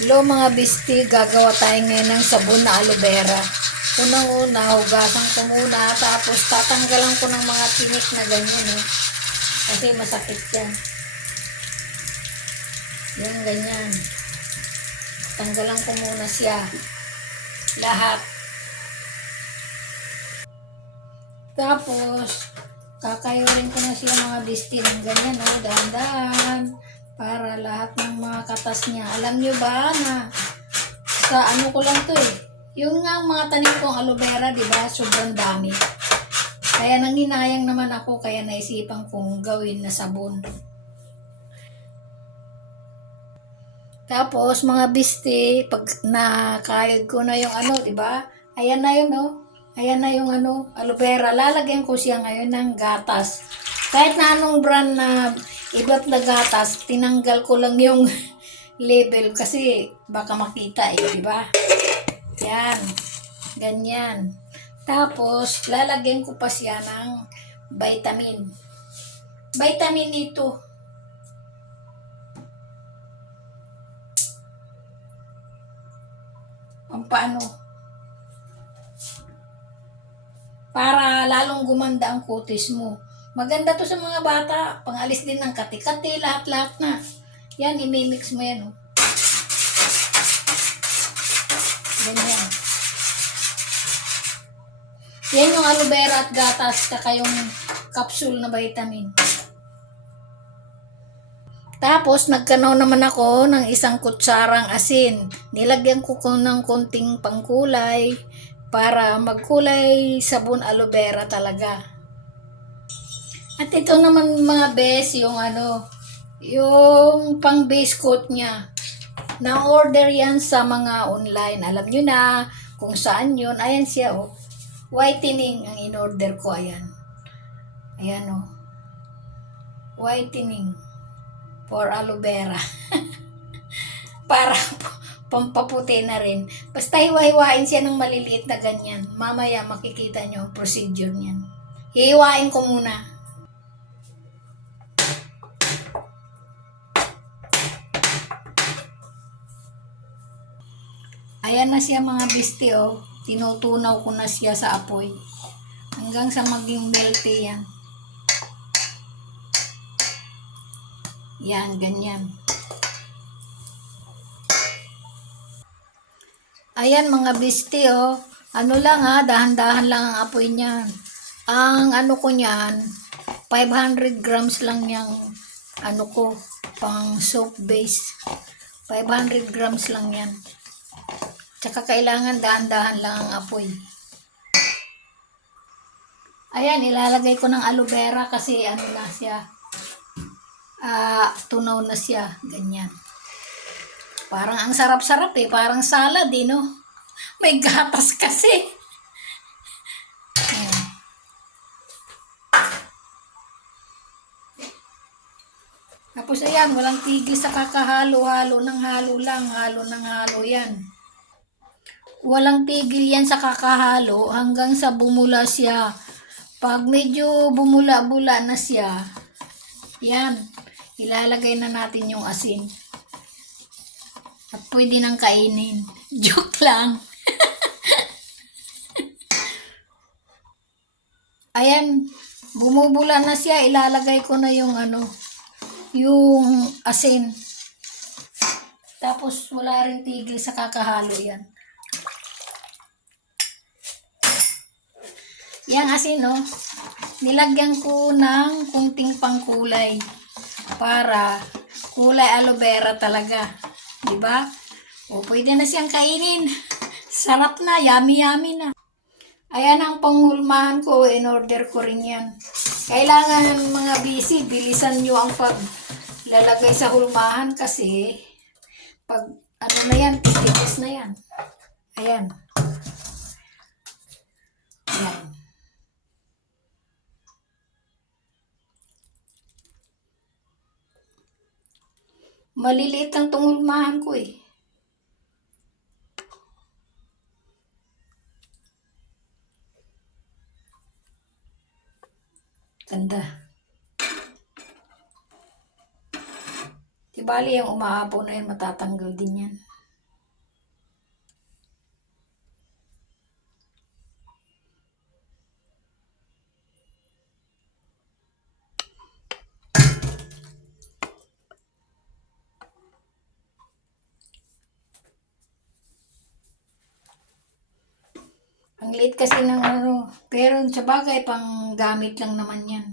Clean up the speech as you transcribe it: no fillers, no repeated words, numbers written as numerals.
Hello mga bisti, gagawa tayo ngayon ng sabon na aloe vera. Unang-una, hugasan ko muna, tapos tatanggalan ko ng mga tinik na ganyan Kasi masakit yan. Yan, ganyan. Tanggalan ko muna siya. Lahat. Tapos, kakayurin ko na siya mga bisti ng ganyan dahan-dahan. Para lahat ng mga katas niya. Alam nyo ba na sa ano ko lang to yung nga mga tanim kong aloe vera, di ba? Sobrang dami. Kaya nanghinayang naman ako, kaya naisipan kong gawin na sabon. Tapos mga bisti, pag nakayod ko na yung di ba? Ayan na yun, Ayan na yung aloe vera. Lalagyan ko siya ngayon ng gatas. Kahit na anong brand na iba't na gatas, tinanggal ko lang yung label kasi baka makita di ba? Yan. Ganyan. Tapos, lalagyan ko pa siya ng vitamin. Vitamin ito. Paano? Para lalong gumanda ang kutis mo. Maganda to sa mga bata. Pangalis din ng kati-kati, lahat-lahat na. Yan, imimix mo yan. Ganyan. Yan yung aloe vera at gatas, saka yung capsule na vitamin. Tapos, nagkanaw naman ako ng isang kutsarang asin. Nilagyan ko ng konting pangkulay para magkulay sabon aloe vera talaga. At ito naman mga bes, yung yung pang base coat niya. Na-order yan sa mga online. Alam nyo na kung saan yun. Ayan siya whitening ang in-order ko. Ayan. Ayan whitening for aloe vera. Para pampaputi na rin. Basta hiwa-hiwain siya ng maliliit na ganyan. Mamaya makikita nyo ang procedure niyan. Hihiwain ko muna. Ayan na siya mga bisti Tinutunaw ko na siya sa apoy. Hanggang sa maging melty yan. Yan, ganyan. Ayan mga bisti Ano lang dahan-dahan lang ang apoy niyan. Ang ko niyan, 500 grams lang yung ko, pang soap base. 500 grams lang yan. Tsaka kailangan dahan-dahan lang ang apoy. Ayan, ilalagay ko ng aloe vera kasi na siya. Tunaw na siya. Ganyan. Parang ang sarap-sarap Parang salad no? May gatas kasi. Ayan. Tapos ayan, walang tigil sa kakahalo-halo ng halo lang. Halo ng halo yan. Walang tigil yan sa kakahalo hanggang sa bumula siya. Pag medyo bumula-bula na siya, yan, ilalagay na natin yung asin. At pwede nang kainin. Joke lang. Ayan, bumubula na siya, ilalagay ko na yung yung asin. Tapos wala rin tigil sa kakahalo yan. Yang asin nilagyan ko ng kunting pangkulay para kulay aloe vera talaga. Diba? Pwede na siyang kainin. Sarap na, yummy na. Ayan ang panghulmahan ko, in-order ko rin yan. Kailangan mga busy, bilisan nyo ang paglalagay sa hulmahan kasi pag na yan, titigas na yan. Ayan. Ayan. Maliliit ang tungulmahan ko Ganda. Di bali yung umaapaw na yan, matatanggal din yan. Ang liit kasi ng ano. Pero sa bagay, pang gamit lang naman yan.